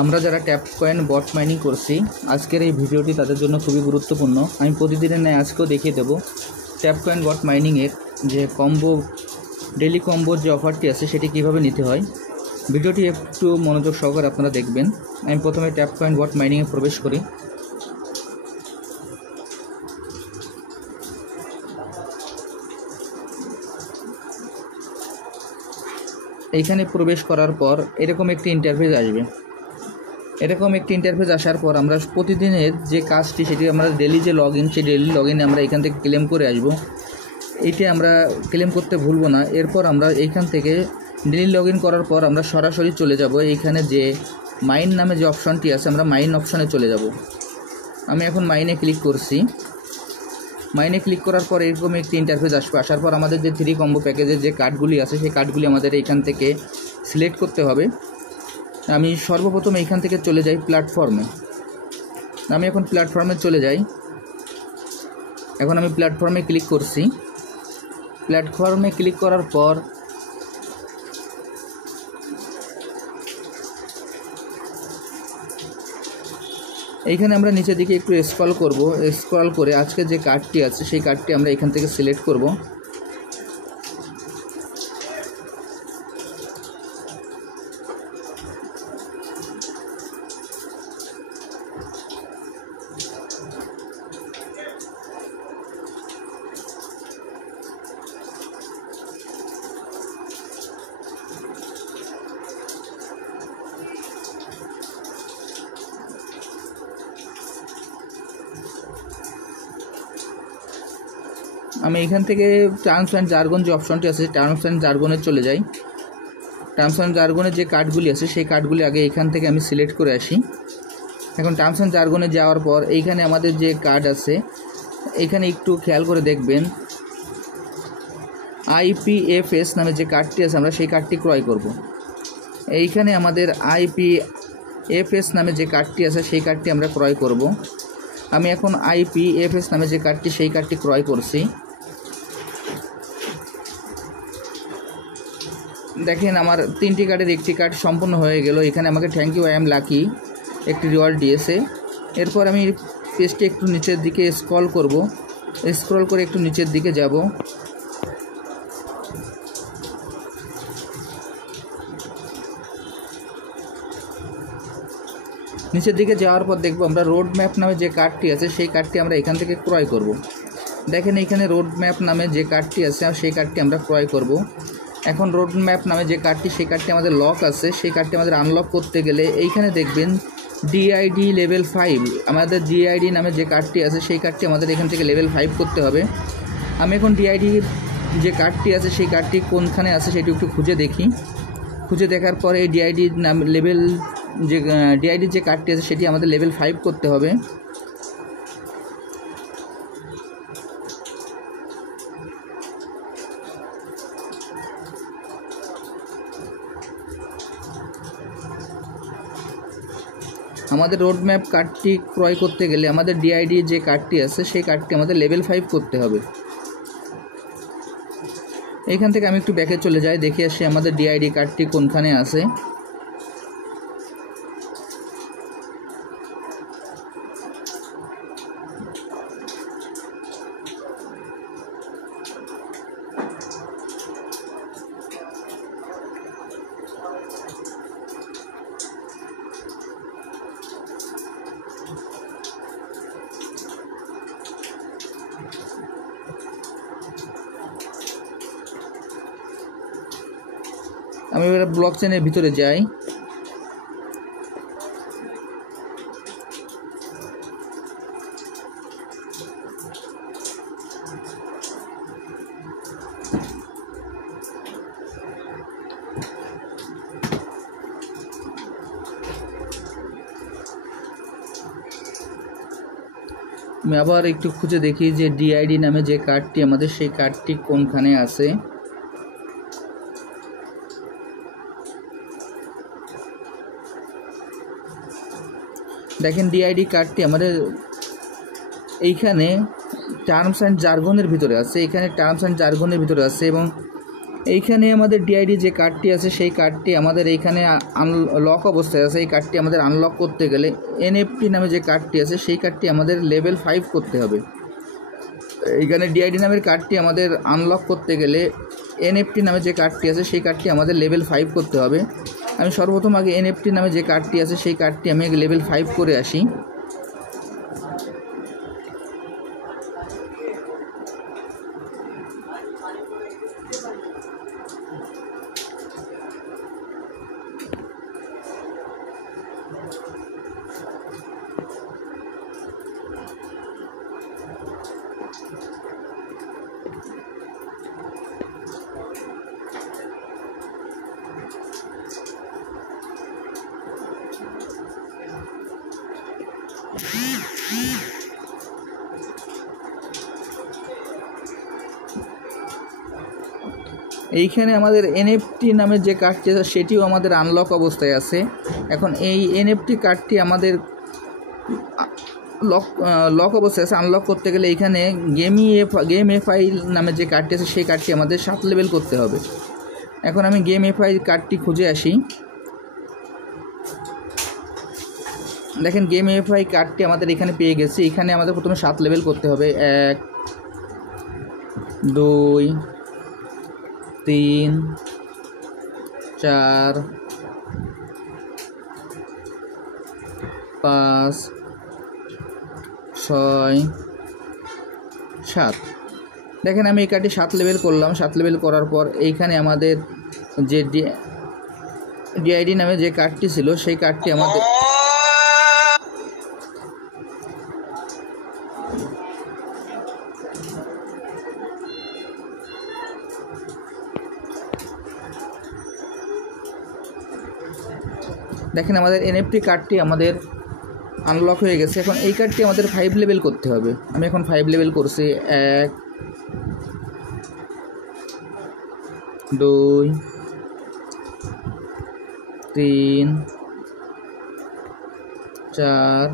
আমরা যারা tap coin বট mining করছি আজকের এই ভিডিওটি তাদের জন্য খুবই গুরুত্বপূর্ণ। আমি প্রতিদিনের ন্যায় আজকেও দেখিয়ে দেবো ট্যাপ কয়েন বট মাইনিংয়ের যে কম্বো ডেলি কম্বোর যে অফারটি আছে সেটি কীভাবে নিতে হয়। ভিডিওটি একটু মনোযোগ সহকারে আপনারা দেখবেন। আমি প্রথমে ট্যাপ কয়েন বট মাইনিংয়ে প্রবেশ করি। এইখানে প্রবেশ করার পর এরকম একটি ইন্টারফেস আসবে। এরকম একটি ইন্টারফেস আসার পর আমরা প্রতিদিনের যে কাজটি সেটি আমরা ডেলি যে লগ ইন সেই ডেলি লগ ইনে আমরা এখান থেকে ক্লেম করে আসব। এইটা আমরা ক্লেম করতে ভুলবো না। এরপর আমরা এইখান থেকে ডেলি লগ ইন করার পর আমরা সরাসরি চলে যাব এইখানে যে মাইন নামে যে অপশনটি আছে, আমরা মাইন অপশনে চলে যাব। আমি এখন মাইনে ক্লিক করছি। মাইনে ক্লিক করার পর এরকম একটি ইন্টারফেস আসবে। আসার পর আমাদের যে 3 কম্বো প্যাকেজের যে কার্ডগুলি আছে সেই কার্ডগুলি আমাদের এইখান থেকে সিলেক্ট করতে হবে। আমি সর্বপ্রথম এইখান থেকে চলে যাই প্ল্যাটফর্মে। আমি এখন প্ল্যাটফর্মে চলে যাই। এখন আমি প্ল্যাটফর্মে ক্লিক করছি। প্ল্যাটফর্মে ক্লিক করার পর এইখানে আমরা নিচের দিকে একটু স্ক্রল করব। স্ক্রল করে আজকে যে কার্ডটি আছে সেই কার্ডটি আমরা এখান থেকে সিলেক্ট করব। আমি এখান থেকে টার্মস অ্যান্ড জার্গন যে অপশনটি আছে টার্মস অ্যান্ড জার্গনে চলে যাই। টার্মস অ্যান্ড জার্গনের যে কার্ডগুলি আছে সেই কার্ডগুলি আগে এখান থেকে আমি সিলেক্ট করে আসি। এখন টার্মস অ্যান্ড জার্গনে যাওয়ার পর এইখানে আমাদের যে কার্ড আছে এইখানে একটু খেয়াল করে দেখবেন IPFS নামে যে কার্ডটি আছে আমরা সেই কার্ডটি ক্রয় করব। এইখানে আমাদের IPFS নামে যে কার্ডটি আছে সেই কার্ডটি আমরা ক্রয় করব। আমি এখন IPFS নামে যে কার্ডটি সেই কার্ডটি ক্রয় করছি। দেখেন আমার 3টি কার্ডের একটি কার্ড সম্পূর্ণ হয়ে গেল। এখানে আমাকে thank you I am lucky একটি রিওয়ার্ড দিয়েছে। এরপর আমি পেজটি একটু নিচের দিকে স্ক্রল করব। স্ক্রল করে একটু নিচের দিকে যাব। নিচের দিকে যাওয়ার পর দেখব আমরা রোড ম্যাপ নামে যে কার্ডটি আছে সেই কার্ডটি আমরা এখান থেকে ক্রয় করব। দেখেন এইখানে রোড ম্যাপ নামে যে কার্ডটি আছে সেই কার্ডটি আমরা ক্রয় করব। এখন রোড ম্যাপ নামে যে কার্ডটি সেই কার্ডটি আমাদের লক আছে, সেই কার্ডটি আমাদের আনলক করতে গেলে এইখানে দেখবেন DID লেভেল 5 আমাদের DID নামে যে কার্ডটি আছে সেই কার্ডটি আমাদের এখান থেকে লেভেল 5 করতে হবে। আমি এখন DID যে কার্ডটি আছে সেই কার্ডটি কোনখানে আছে সেটি একটু খুঁজে দেখি। খুঁজে দেখার পরে এই DID নাম লেভেল যে DID যে কার্ডটি আছে সেটি আমাদের লেভেল 5 করতে হবে। আমাদের রোড ম্যাপ কার্ডটি ক্রয় করতে গেলে আমাদের DID যে কার্ডটি আছে সেই কার্ডটি আমাদের লেভেল 5 করতে হবে। এইখান থেকে আমি একটু ব্যাকে চলে যাই, দেখে আসি আমাদের DID কার্ডটি কোনখানে আছে। আমি এবার ব্লক চেনের ভিতরে যাই। আমি আবার একটু খুঁজে দেখি যে DID নামে যে কার্ডটি আমাদের সেই কার্ডটি কোনখানে আছে। দেখেন DID কার্ডটি আমাদের এইখানে টার্মস অ্যান্ড জার্গনের ভিতরে আছে। এখানে টার্মস অ্যান্ড জার্গনের ভিতরে আছে এবং এইখানে আমাদের ডিআইডি যে কার্ডটি আছে সেই কার্ডটি আমাদের এইখানে লক অবস্থায় আছে। এই কার্ডটি আমাদের আনলক করতে গেলে এনএফটি নামে যে কার্ডটি আছে সেই কার্ডটি আমাদের লেভেল 5 করতে হবে। এইখানে ডিআইডি নামের কার্ডটি আমাদের আনলক করতে গেলে এনএফটি নামে যে কার্ডটি আছে সেই কার্ডটি আমাদের লেভেল 5 করতে হবে। আমি সর্বপ্রথম আগে এনএফটি নামে যে কার্ডটি আছে সেই কার্ডটি আমি লেভেল 5 করে আসি। এইখানে আমাদের এনএফটি নামের যে কার্ডটি আছে সেটিও আমাদের আনলক অবস্থায় আছে। এখন এই এনএফটি কার্ডটি আমাদের লক অবস্থায় আছে। আনলক করতে গেলে এইখানে গেম এফআই নামের যে কার্ডটি আছে সেই কার্ডটি আমাদের 7 লেভেল করতে হবে। এখন আমি গেম এফআই কার্ডটি খুঁজে আসি। দেখেন গেম এফআই কার্ডটি আমাদের এখানে পেয়ে গেছি। এখানে আমাদের প্রথমে 7 লেভেল করতে হবে। 1 2 3 4 5 6 7। দেখেন আমি এই কার্ডটি 7 লেভেল করলাম। 7 লেভেল করার পর এইখানে আমাদের যে ডিআইডি নামে যে কার্ডটি ছিল সেই কার্ডটি আমাদের দেখেন আমাদের এনএফটি কার্ডটি আমাদের আনলক হয়ে গেছে। এখন এই কার্ডটি আমাদের 5 লেভেল করতে হবে। আমি এখন 5 লেভেল করছি। 1 2 3 4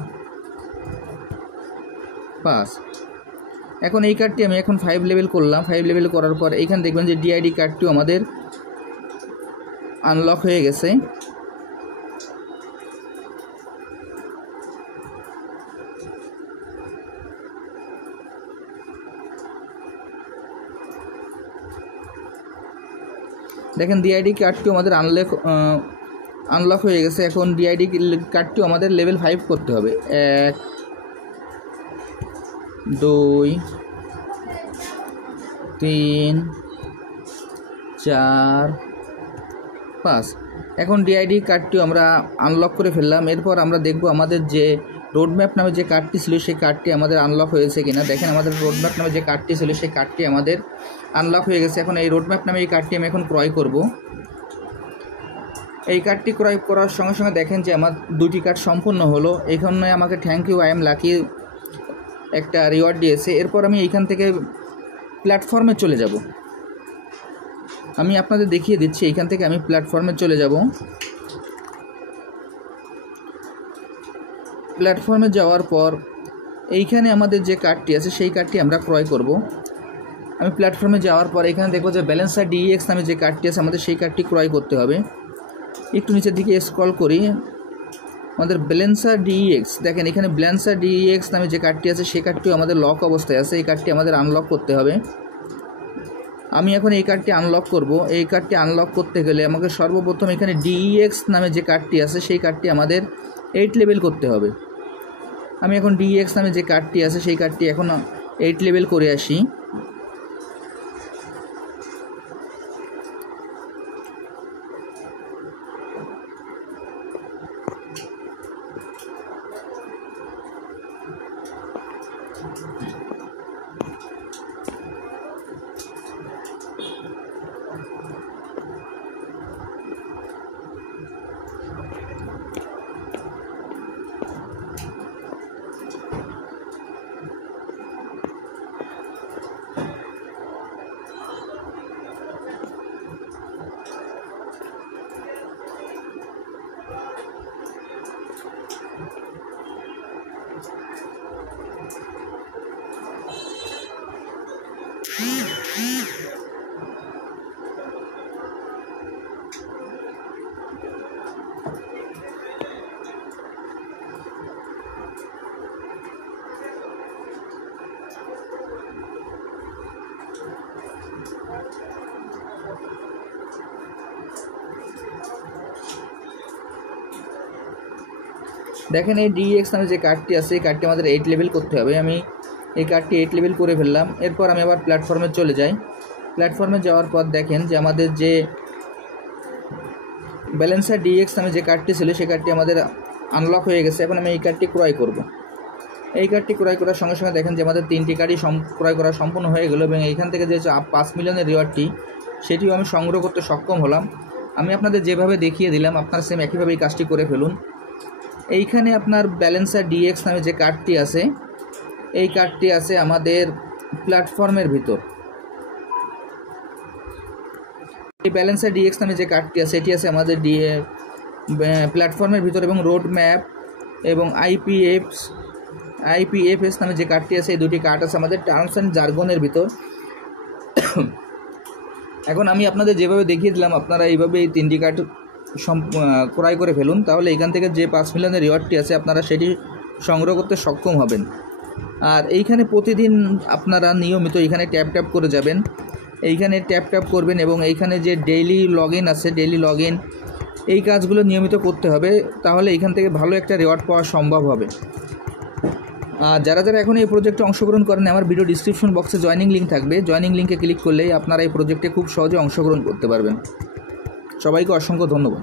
5। এখন এই কার্ডটি আমি এখন 5 লেভেল করলাম। 5 লেভেল করার পর এইখানে দেখবেন যে ডিআইডি কার্ডটিও আমাদের আনলক হয়ে গেছে। দেখেন ডিআইডি কার্ডটিও আমাদের আনলক হয়ে গেছে। এখন ডিআইডি কার্ডটিও আমাদের লেভেল 5 করতে হবে। 1 2 3 4 5। এখন ডিআইডি কার্ডটিও আমরা আনলক করে ফেললাম। এরপর আমরা দেখব আমাদের যে রোডম্যাপ নামে যে কার্ডটি ছিল সেই কার্ডটি আমাদের আনলক হয়েছে কিনা। দেখেন আমাদের রোডম্যাপ নামে যে কার্ডটি ছিল সেই কার্ডটি আমাদের আনলক হয়ে গেছে। এখন এই রোডম্যাপ নামে এই কার্ডটি আমি এখন ক্রয় করব। এই কার্ডটি ক্রয় করার সঙ্গে সঙ্গে দেখেন যে আমার 2টি কার্ড সম্পূর্ণ হলো। এখানে আমাকে thank you I am lucky একটা রিওয়ার্ড দিয়েছে। এরপর আমি এইখান থেকে প্ল্যাটফর্মে চলে যাব। আমি আপনাদের দেখিয়ে দিচ্ছি। এইখান থেকে আমি প্ল্যাটফর্মে চলে যাব। প্ল্যাটফর্মে যাওয়ার পর এইখানে আমাদের যে কার্ডটি আছে সেই কার্ডটি আমরা ক্রয় করব। আমি প্ল্যাটফর্মে যাওয়ার পর এখানে দেখব যে ব্যালেন্সার ডিএক্স নামে যে কার্ডটি আছে আমাদের সেই কার্ডটি ক্রয় করতে হবে। একটু নিচের দিকে স্ক্রল করি। আমাদের ব্যালেন্সার ডিএক্স, দেখেন এখানে ব্যালেন্সার ডিএক্স নামে যে কার্ডটি আছে সেই কার্ডটিও আমাদের লক অবস্থায় আছে। এই কার্ডটি আমাদের আনলক করতে হবে। আমি এখন এই কার্ডটি আনলক করব। এই কার্ডটি আনলক করতে গেলে আমাকে সর্বপ্রথম এখানে ডিএক্স নামে যে কার্ডটি আছে সেই কার্ডটি আমাদের 8 লেভেল করতে হবে। আমি এখন ডিএক্স নামে যে কার্ডটি আছে সেই কার্ডটি এখন 8 লেভেল করে আসি। দেখেন এই DEX নামে যে কার্ডটি আছে এই কার্ডটি আমাদের 8 লেভেল করতে হবে। আমি এই কার্ডটি 8 লেভেল করে ফেললাম। এরপর আমি আবার প্ল্যাটফর্মে চলে যাই। প্ল্যাটফর্মে যাওয়ার পর দেখেন যে আমাদের যে ব্যালেন্সার DEX নামে যে কার্ডটি ছিল সেই কার্ডটি আমাদের আনলক হয়ে গেছে। এখন আমি এই কার্ডটি ক্রয় করব। এই কার্ডটি ক্রয় করার সঙ্গে সঙ্গে দেখেন যে আমাদের 3টি কার্ডই ক্রয় করা সম্পূর্ণ হয়ে গেল এবং এইখান থেকে যে 5 মিলিয়নের রিওয়ার্ডটি সেটিও আমি সংগ্রহ করতে সক্ষম হলাম। আমি আপনাদের যেভাবে দেখিয়ে দিলাম আপনারা সেম একইভাবে এই কাজটি করে ফেলুন। এইখানে আপনার ব্যালেন্সার DEX নামে যে কার্ডটি আছে এই কার্ডটি আছে আমাদের প্ল্যাটফর্মের ভিতর। এই ব্যালেন্সার DEX নামে যে কার্ডটি আছে এটি আছে আমাদের প্ল্যাটফর্মের ভিতর এবং রোড ম্যাপ এবং IPFS নামে যে কার্ডটি আছে এই দুটি কার্ড আছে আমাদের টার্মস অ্যান্ড জার্গনের ভিতর। এখন আমি আপনাদের যেভাবে দেখিয়ে দিলাম আপনারা এইভাবে এই 3টি কার্ড ক্রয় করে ফেলুন, তাহলে এখান থেকে যে 5 মিলিয়নের রিওয়ার্ডটি আছে আপনারা সেটি সংগ্রহ করতে সক্ষম হবেন। আর এইখানে প্রতিদিন আপনারা নিয়মিত এখানে ট্যাপ করে যাবেন, এইখানে ট্যাপ করবেন এবং এইখানে যে ডেইলি লগ ইন আছে ডেইলি লগ ইন এই কাজগুলো নিয়মিত করতে হবে, তাহলে এখান থেকে ভালো একটা রিওয়ার্ড পাওয়া সম্ভব হবে। আর যারা এখন এই প্রজেক্টে অংশগ্রহণ করেন আমার ভিডিও ডিসক্রিপশন বক্সে জয়েনিং লিঙ্ক থাকবে, জয়েনিং লিঙ্কে ক্লিক করলেই আপনারা এই প্রজেক্টে খুব সহজে অংশগ্রহণ করতে পারবেন। সবাইকে অসংখ্য ধন্যবাদ।